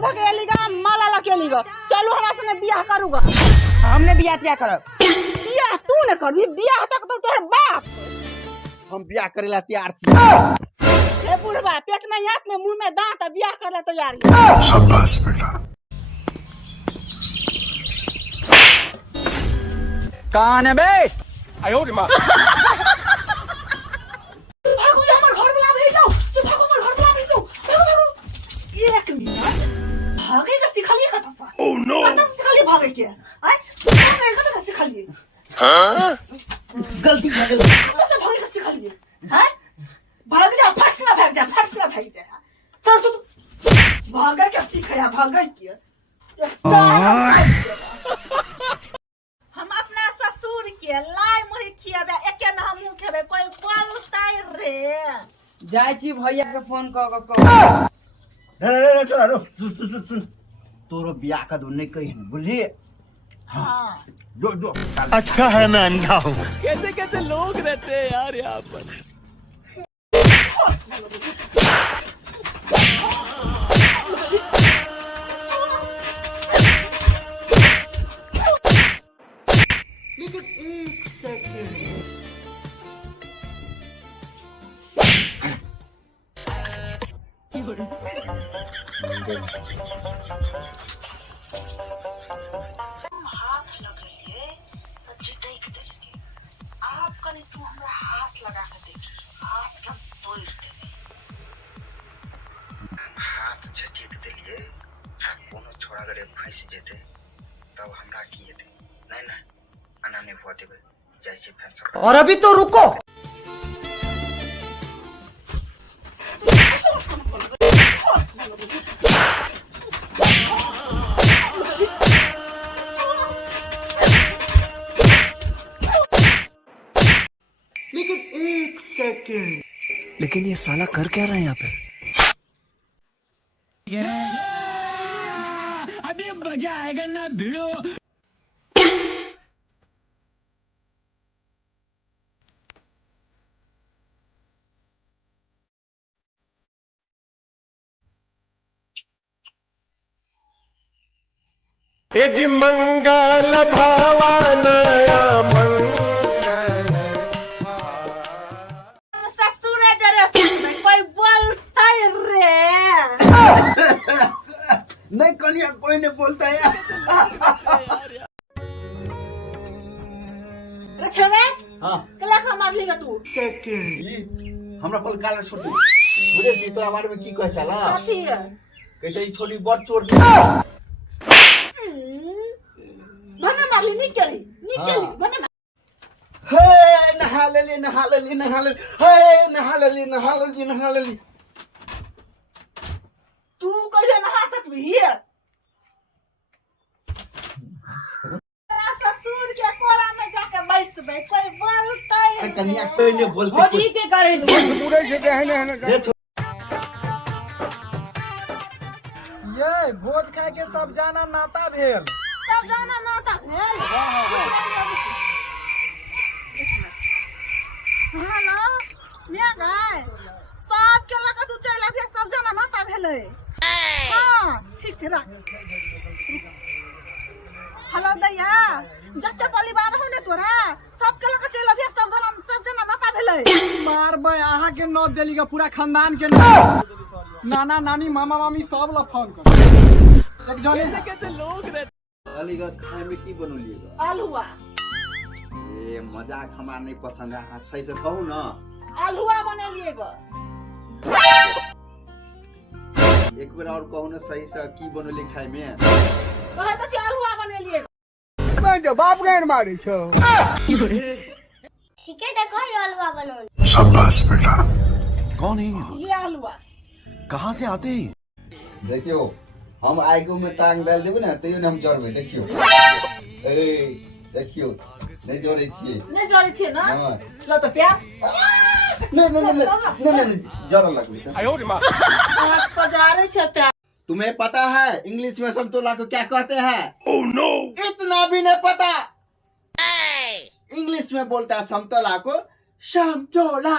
भगेलीगा माला लकेलीगा चलो हमरा सने बियाह करूगा। हमने बियाह क्या करब? बियाह तू न करबी, बियाह तक तो तोहर बाप। हम बियाह करेला तैयार छी। ए बुढ़वा पेट में हाथ में मुंह में दांत बियाह करे तैयार है। शाबाश बेटा। कहां है बे? आयो रे मां। भागो हमर घर में आबे जाओ, तू भागो हमर घर में आबे जाओ। एक मिनट भागे का सिखलिए कता सा? Oh no. कता से सिखलिए भागे के? आय भागे कता से सिखलिए? हां गलती हो गई। कता से भागे का सिखलिए? हैं? भाग जा, फट से ना भाग जा, फट से ना भाग जा। सर तू भागा के सिखाया, भागा के। हम अपना ससुर के लाई मुड़ी खियाबे, एके में हमहू खेबे, कोई बोलतै रे। जाय छी भैया के फोन क क। रे सुन तोरो बियाह का दुन नहीं कही बुझली। हां जो अच्छा है मैं अंधा हूं। कैसे कैसे लोग रहते हैं यार यहाँ पर। लेकिन एक सेकंड हाथ लगेंगे तो जीते के देंगे। आप कनी तू हमरा हाथ लगा के देखी, हाथ के तोड़ देंगे। हाथ झटक दिलिए कोनो छोड़ा गरे फंस जेते तब हमरा की हेते नहीं ना आना नहीं हुआ देबे जाय छै फैसला। और अभी तो रुको। लेकिन एक सेकंड लेकिन ये साला कर क्या रहा है यहाँ पे? अभी मजा आएगा ना भिड़ो। यजि मंगल भवानया मंगल। ससुर जरे में कोई बोलतै रे। नहीं कनिया कोई नहीं बोलता है। रे छोरे हां कला का मार लेगा तू। सेकंड हमरा पल काला छोटू बुझे छी तोरा बारे में की कह चला कथी है? कह छै छोली बड़ चोर। बना मारली नहीं चली बना मार। हे नहा ले हे नहा ले। तू कहियो नहा सकबी? ससुर के कोरा में जाके बैसबे, कोई बोलतै अरे कन्या कोई नहीं बोलते। होली के करे पूरे से कहने हैं ये भोज खाए के सब जाना नाता भेल। सब जाना नाता भेल। हेलो मैं गाय सब के लगा तू चल अभी सब जाना नाता भेले। हां ठीक छै रख। हेलो दैया जत्ते परिवार हो ने तोरा सब के लगा चल अभी सब जाना नाता भेले। मारबे अहाँ के नोट देलीगा पूरा खानदान के नोट। नाना नानी मामा मामी सब ला फोन कर। एक जने से कैसे लोग रहते। अलीगढ़ खाए में की बनौलिएगा? आलूआ। ये मजाक हमारा नहीं पसंद है। हाँ सही से कहू ना। आलूआ बनेलिएगा। एक बार और कहू ना सही से की बनौली खाए में। कहे तो आलूआ बनेलिएगा। मैं जो बाप गैर मारी छो। ठीक है देखो ये हलवा बनोली। शाबाश बेटा। कौन है ये आलूआ कहाँ से आते हैं? देखियो हम आगू में टांग डाल देबे ना तैयो हम जरबे। देखियो देखियो नहीं जोड़े छिए। नहीं जोड़े छिए ना? हां लो तो प्यार। नहीं जरा लगबे। आयो रे मां। आज पजारे छे प्यार। तुम्हें पता है इंग्लिश में समतोला को क्या कहते हैं? Oh no. इतना भी नहीं पता। इंग्लिश में बोलता है समतोला को समतोला।